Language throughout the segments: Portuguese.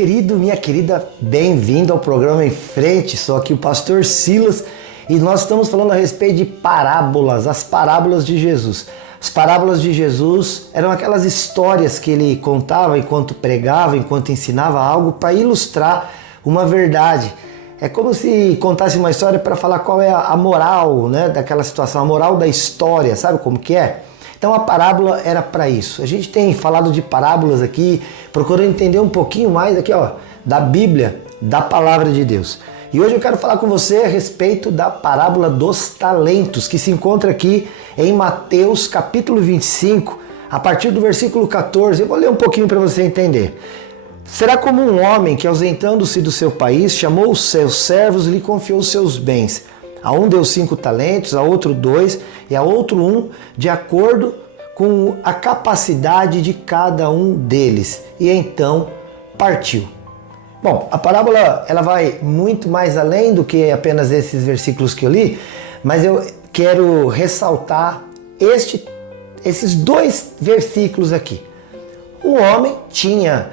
querido, minha querida, bem-vindo ao programa Em Frente. Sou aqui o pastor Silas e nós estamos falando a respeito de parábolas, as parábolas de Jesus. As parábolas de Jesus eram aquelas histórias que ele contava enquanto pregava, enquanto ensinava algo para ilustrar uma verdade. É como se contasse uma história para falar qual é a moral, né, daquela situação, a moral da história, sabe como que é? Então a parábola era para isso. A gente tem falado de parábolas aqui, procurando entender um pouquinho mais aqui, da Bíblia, da Palavra de Deus. E hoje eu quero falar com você a respeito da parábola dos talentos, que se encontra aqui em Mateus capítulo 25, a partir do versículo 14. Eu vou ler um pouquinho para você entender. Será como um homem que, ausentando-se do seu país, chamou os seus servos e lhe confiou os seus bens. A um deu 5 talentos, a outro 2 e a outro 1, de acordo com a capacidade de cada um deles. E então partiu. Bom, a parábola ela vai muito mais além do que apenas esses versículos que eu li, mas eu quero ressaltar esses 2 versículos aqui. Um homem tinha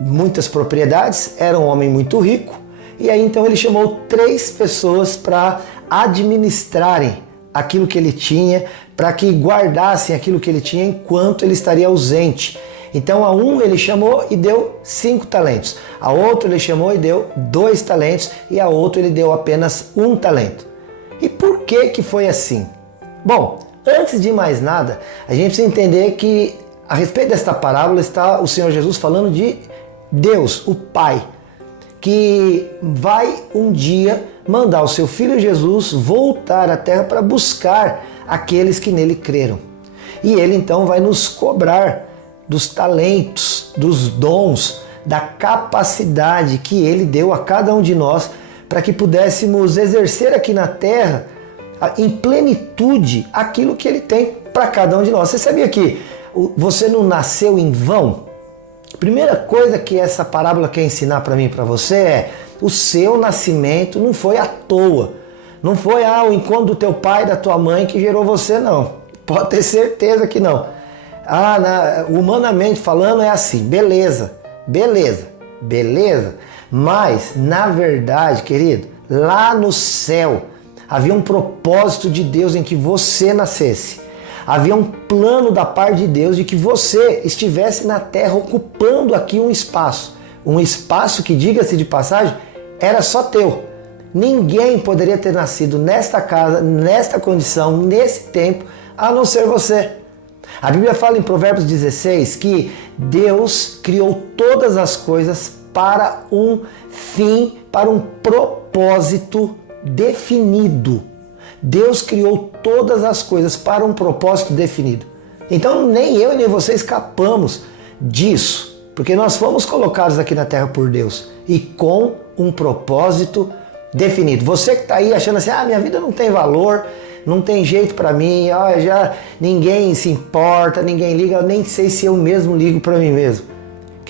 muitas propriedades, era um homem muito rico, e aí então ele chamou 3 pessoas para administrarem aquilo que ele tinha, para que guardassem aquilo que ele tinha enquanto ele estaria ausente. Então a um ele chamou e deu 5 talentos, a outro ele chamou e deu 2 talentos e a outro ele deu apenas 1 talento. E por que foi assim? Bom, antes de mais nada, a gente precisa entender que a respeito desta parábola está o Senhor Jesus falando de Deus, o Pai, que vai um dia mandar o seu Filho Jesus voltar à terra para buscar aqueles que nele creram. E ele então vai nos cobrar dos talentos, dos dons, da capacidade que ele deu a cada um de nós para que pudéssemos exercer aqui na terra em plenitude aquilo que ele tem para cada um de nós. Você sabia que você não nasceu em vão? Primeira coisa que essa parábola quer ensinar para mim e para você é: o seu nascimento não foi à toa. Não foi o encontro do teu pai e da tua mãe que gerou você, não. Pode ter certeza que não. Humanamente falando é assim, beleza. Mas, na verdade, querido, lá no céu havia um propósito de Deus em que você nascesse. Havia um plano da parte de Deus de que você estivesse na terra ocupando aqui um espaço que, diga-se de passagem, era só teu. Ninguém poderia ter nascido nesta casa, nesta condição, nesse tempo, a não ser você. A Bíblia fala em Provérbios 16 que Deus criou todas as coisas para um fim, para um propósito definido. Deus criou todas as coisas para um propósito definido. Então nem eu e nem você escapamos disso, porque nós fomos colocados aqui na terra por Deus e com um propósito definido. Você que está aí achando assim, minha vida não tem valor, não tem jeito para mim, já ninguém se importa, ninguém liga, eu nem sei se eu mesmo ligo para mim mesmo.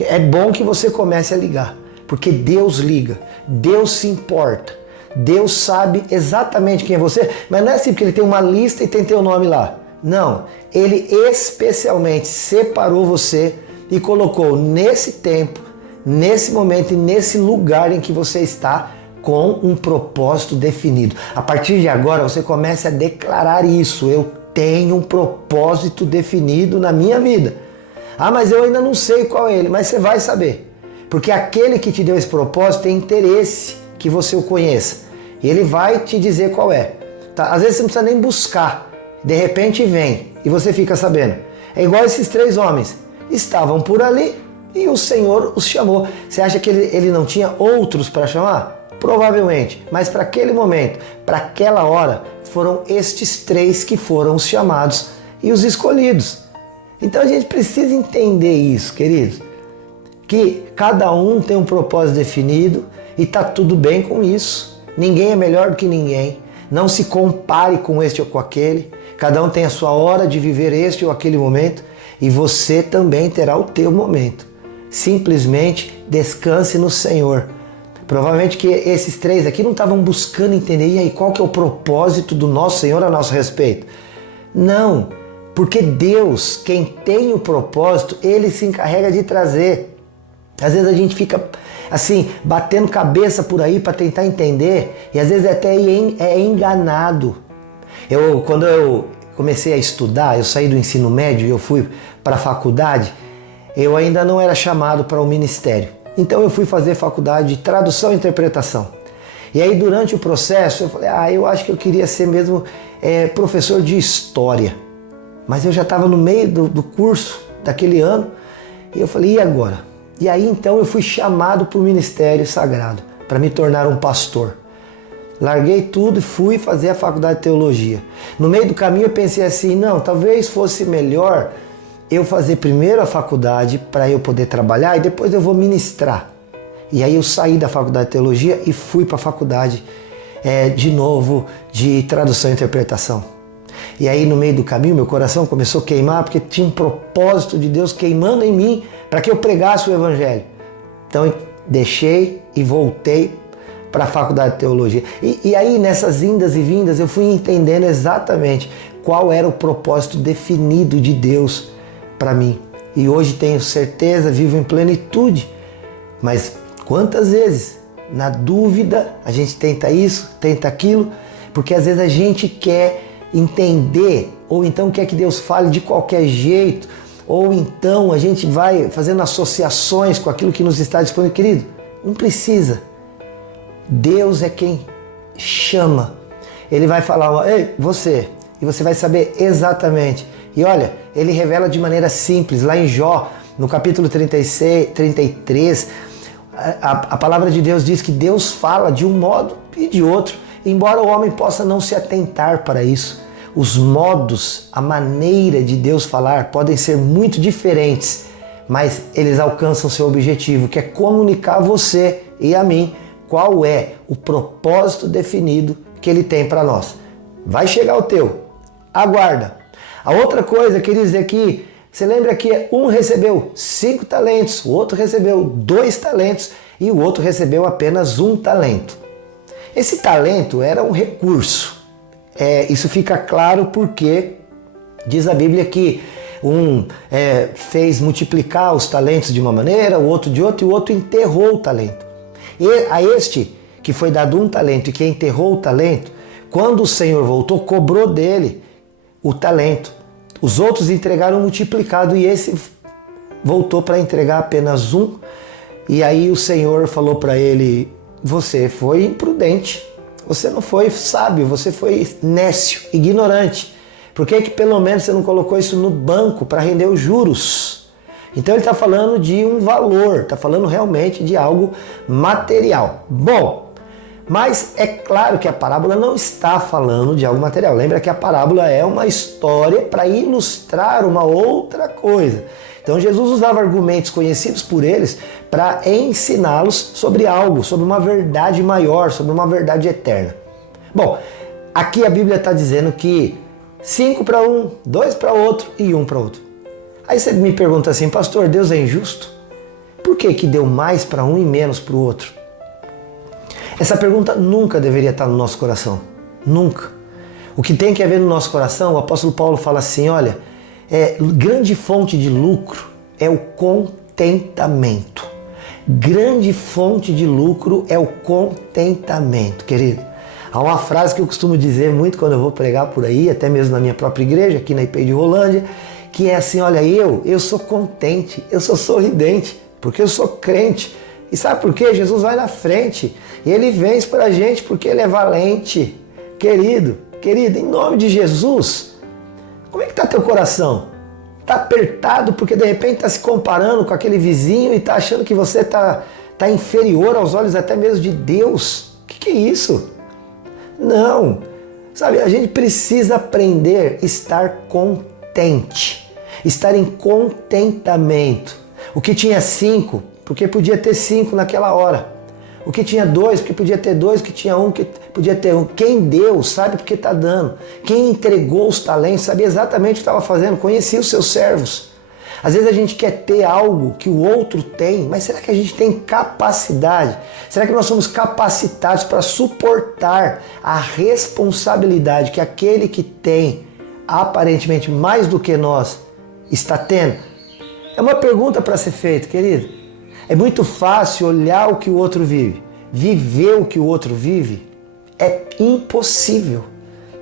É bom que você comece a ligar, porque Deus liga, Deus se importa. Deus sabe exatamente quem é você, mas não é assim porque ele tem uma lista e tem teu nome lá. Não, ele especialmente separou você e colocou nesse tempo, nesse momento e nesse lugar em que você está com um propósito definido. A partir de agora você comece a declarar isso: eu tenho um propósito definido na minha vida. Mas eu ainda não sei qual é ele, mas você vai saber. Porque aquele que te deu esse propósito tem interesse que você o conheça. E ele vai te dizer qual é. Tá? Às vezes você não precisa nem buscar. De repente vem e você fica sabendo. É igual esses 3 homens. Estavam por ali e o Senhor os chamou. Você acha que ele não tinha outros para chamar? Provavelmente. Mas para aquele momento, para aquela hora, foram estes 3 que foram os chamados e os escolhidos. Então a gente precisa entender isso, queridos. Que cada um tem um propósito definido e está tudo bem com isso. Ninguém é melhor do que ninguém. Não se compare com este ou com aquele. Cada um tem a sua hora de viver este ou aquele momento e você também terá o teu momento. Simplesmente descanse no Senhor. Provavelmente que esses 3 aqui não estavam buscando entender, e aí, qual que é o propósito do nosso Senhor a nosso respeito? Não, porque Deus, quem tem o propósito, Ele se encarrega de trazer. Às vezes a gente fica assim, batendo cabeça por aí para tentar entender e às vezes até é enganado. Quando eu comecei a estudar, eu saí do ensino médio e eu fui para a faculdade, eu ainda não era chamado para o ministério. Então eu fui fazer faculdade de tradução e interpretação. E aí durante o processo eu falei, eu acho que eu queria ser mesmo professor de história. Mas eu já estava no meio do curso daquele ano e eu falei, e agora? E aí então eu fui chamado para o ministério sagrado, para me tornar um pastor. Larguei tudo e fui fazer a faculdade de teologia. No meio do caminho eu pensei assim, não, talvez fosse melhor eu fazer primeiro a faculdade para eu poder trabalhar e depois eu vou ministrar. E aí eu saí da faculdade de teologia e fui para a faculdade de novo de tradução e interpretação. E aí no meio do caminho meu coração começou a queimar porque tinha um propósito de Deus queimando em mim para que eu pregasse o evangelho. Então deixei e voltei para a faculdade de teologia. E aí nessas indas e vindas eu fui entendendo exatamente qual era o propósito definido de Deus para mim. E hoje tenho certeza, vivo em plenitude. Mas quantas vezes, na dúvida, a gente tenta isso, tenta aquilo, porque às vezes a gente quer entender, ou então quer que Deus fale de qualquer jeito, ou então a gente vai fazendo associações com aquilo que nos está disponível. Querido, não precisa. Deus é quem chama. Ele vai falar, ei, você, e você vai saber exatamente. E olha, ele revela de maneira simples, lá em Jó, no capítulo 36, 33, a palavra de Deus diz que Deus fala de um modo e de outro, embora o homem possa não se atentar para isso. Os modos, a maneira de Deus falar podem ser muito diferentes, mas eles alcançam seu objetivo, que é comunicar a você e a mim qual é o propósito definido que ele tem para nós. Vai chegar o teu, aguarda. A outra coisa, queridos, é que você lembra que um recebeu 5 talentos, o outro recebeu 2 talentos e o outro recebeu apenas 1 talento. Esse talento era um recurso. Isso fica claro porque diz a Bíblia que um fez multiplicar os talentos de uma maneira, o outro de outra, e o outro enterrou o talento. E a este que foi dado 1 talento e que enterrou o talento, quando o Senhor voltou, cobrou dele o talento. Os outros entregaram multiplicado e esse voltou para entregar apenas 1. E aí o Senhor falou para ele, você foi imprudente, você não foi sábio, você foi nécio, ignorante. Por que pelo menos você não colocou isso no banco para render os juros? Então ele está falando de um valor, está falando realmente de algo material. Bom, mas é claro que a parábola não está falando de algo material. Lembra que a parábola é uma história para ilustrar uma outra coisa. Então Jesus usava argumentos conhecidos por eles para ensiná-los sobre algo, sobre uma verdade maior, sobre uma verdade eterna. Bom, aqui a Bíblia está dizendo que 5 para um, 2 para outro e 1 para outro. Aí você me pergunta assim, pastor, Deus é injusto? Por que deu mais para um e menos para o outro? Essa pergunta nunca deveria estar no nosso coração. Nunca. O que tem que haver no nosso coração, o apóstolo Paulo fala assim, olha, grande fonte de lucro é o contentamento. Grande fonte de lucro é o contentamento, querido. Há uma frase que eu costumo dizer muito quando eu vou pregar por aí, até mesmo na minha própria igreja, aqui na IP de Rolândia, que é assim, olha, eu sou contente, eu sou sorridente, porque eu sou crente. E sabe por quê? Jesus vai na frente e ele vence para a gente porque ele é valente. Querido, em nome de Jesus, como é que está teu coração? Está apertado porque de repente está se comparando com aquele vizinho e está achando que você está inferior aos olhos até mesmo de Deus? O que é isso? Não, sabe, a gente precisa aprender a estar contente, estar em contentamento. O que tinha 5, porque podia ter 5 naquela hora. O que tinha 2, porque podia ter 2, o que tinha 1, que podia ter 1. Quem deu sabe porque está dando. Quem entregou os talentos sabia exatamente o que estava fazendo, conhecia os seus servos. Às vezes a gente quer ter algo que o outro tem, mas será que a gente tem capacidade? Será que nós somos capacitados para suportar a responsabilidade que aquele que tem aparentemente mais do que nós está tendo? É uma pergunta para ser feita, querido. É muito fácil olhar o que o outro vive. Viver o que o outro vive é impossível,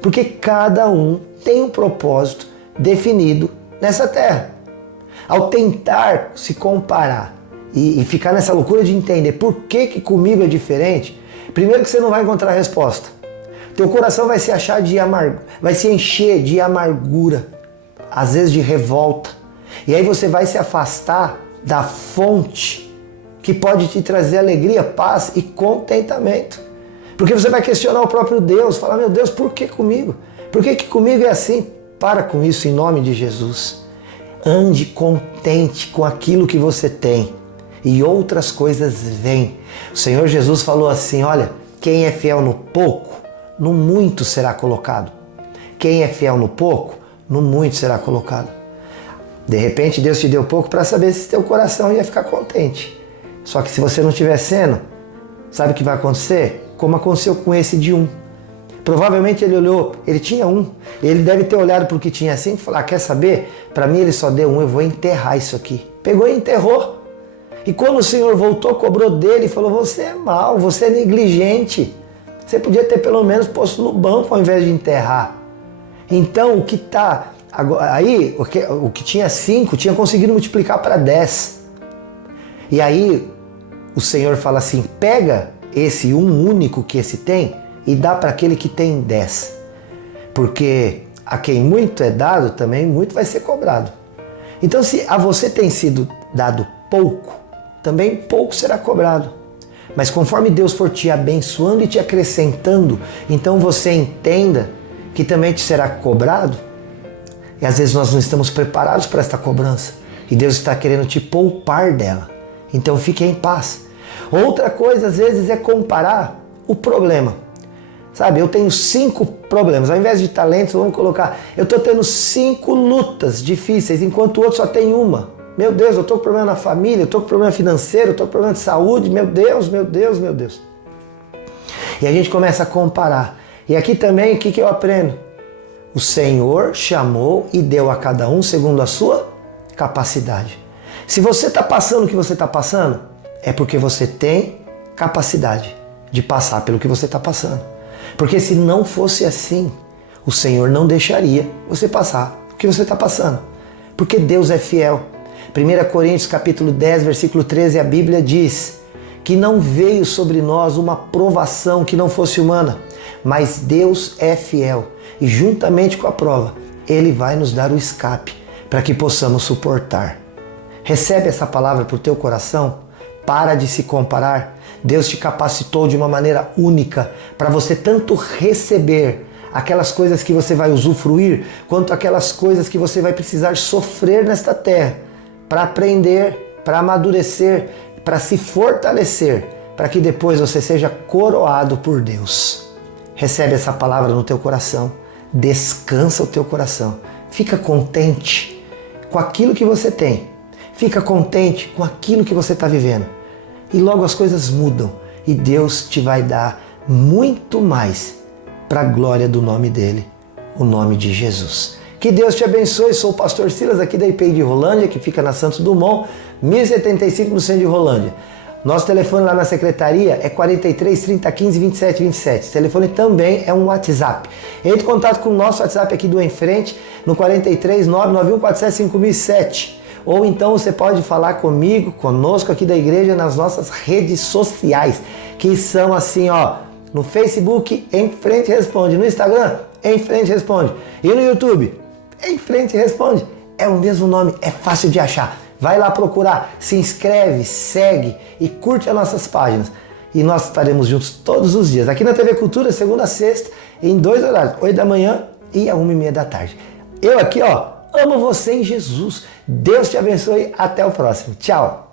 porque cada um tem um propósito definido nessa terra. Ao tentar se comparar e ficar nessa loucura de entender por que comigo é diferente, primeiro que você não vai encontrar resposta. Teu coração vai se achar vai se encher de amargura, às vezes de revolta. E aí você vai se afastar da fonte que pode te trazer alegria, paz e contentamento. Porque você vai questionar o próprio Deus, falar, meu Deus, por que comigo? Por que comigo é assim? Para com isso em nome de Jesus. Ande contente com aquilo que você tem e outras coisas vêm. O Senhor Jesus falou assim, olha, quem é fiel no pouco, no muito será colocado. Quem é fiel no pouco, no muito será colocado. De repente Deus te deu pouco para saber se teu coração ia ficar contente. Só que se você não estiver sendo, sabe o que vai acontecer? Como aconteceu com esse de 1. Provavelmente ele olhou, ele tinha 1. Ele deve ter olhado para o que tinha assim e falou, quer saber? Para mim ele só deu 1, eu vou enterrar isso aqui. Pegou e enterrou. E quando o Senhor voltou, cobrou dele e falou, você é mau, você é negligente. Você podia ter pelo menos posto no banco ao invés de enterrar. Então o que está... Aí o que tinha 5 tinha conseguido multiplicar para 10. E aí o Senhor fala assim, pega esse 1 único que esse tem e dá para aquele que tem 10. Porque a quem muito é dado, também muito vai ser cobrado. Então se a você tem sido dado pouco, também pouco será cobrado. Mas conforme Deus for te abençoando e te acrescentando, então você entenda que também te será cobrado. E às vezes nós não estamos preparados para esta cobrança. E Deus está querendo te poupar dela. Então fique em paz. Outra coisa às vezes é comparar o problema. Sabe, eu tenho 5 problemas. Ao invés de talentos, vamos colocar, eu estou tendo 5 lutas difíceis, enquanto o outro só tem uma. Meu Deus, eu estou com problema na família, eu estou com problema financeiro, eu estou com problema de saúde. Meu Deus, meu Deus, meu Deus. E a gente começa a comparar. E aqui também, o que eu aprendo? O Senhor chamou e deu a cada um segundo a sua capacidade. Se você está passando o que você está passando, é porque você tem capacidade de passar pelo que você está passando. Porque se não fosse assim, o Senhor não deixaria você passar o que você está passando. Porque Deus é fiel. 1 Coríntios capítulo 10, versículo 13, a Bíblia diz que não veio sobre nós uma provação que não fosse humana, mas Deus é fiel. E juntamente com a prova, Ele vai nos dar o escape para que possamos suportar. Recebe essa palavra para o teu coração. Para de se comparar. Deus te capacitou de uma maneira única para você tanto receber aquelas coisas que você vai usufruir, quanto aquelas coisas que você vai precisar sofrer nesta terra para aprender, para amadurecer, para se fortalecer, para que depois você seja coroado por Deus. Recebe essa palavra no teu coração. Descansa o teu coração. Fica contente com aquilo que você tem. Fica contente com aquilo que você está vivendo. E logo as coisas mudam e Deus te vai dar muito mais para a glória do nome dele, o nome de Jesus. Que Deus te abençoe. Sou o pastor Silas aqui da IPI de Rolândia, que fica na Santos Dumont, 1075 no centro de Rolândia. Nosso telefone lá na secretaria é 43 30 15 27 27. Esse telefone também é um WhatsApp. Entre em contato com o nosso WhatsApp aqui do Em Frente no 43 991 47 5007. Ou então você pode falar comigo, conosco aqui da igreja nas nossas redes sociais, que são assim, ó, no Facebook, Em Frente Responde, no Instagram, Em Frente Responde, e no YouTube, Em Frente Responde. É o mesmo nome, é fácil de achar. Vai lá procurar, se inscreve, segue e curte as nossas páginas. E nós estaremos juntos todos os dias, aqui na TV Cultura, segunda a sexta, em 2 horários, 8 da manhã e 1h30 da tarde. Eu aqui, ó, amo você em Jesus. Deus te abençoe. Até o próximo. Tchau.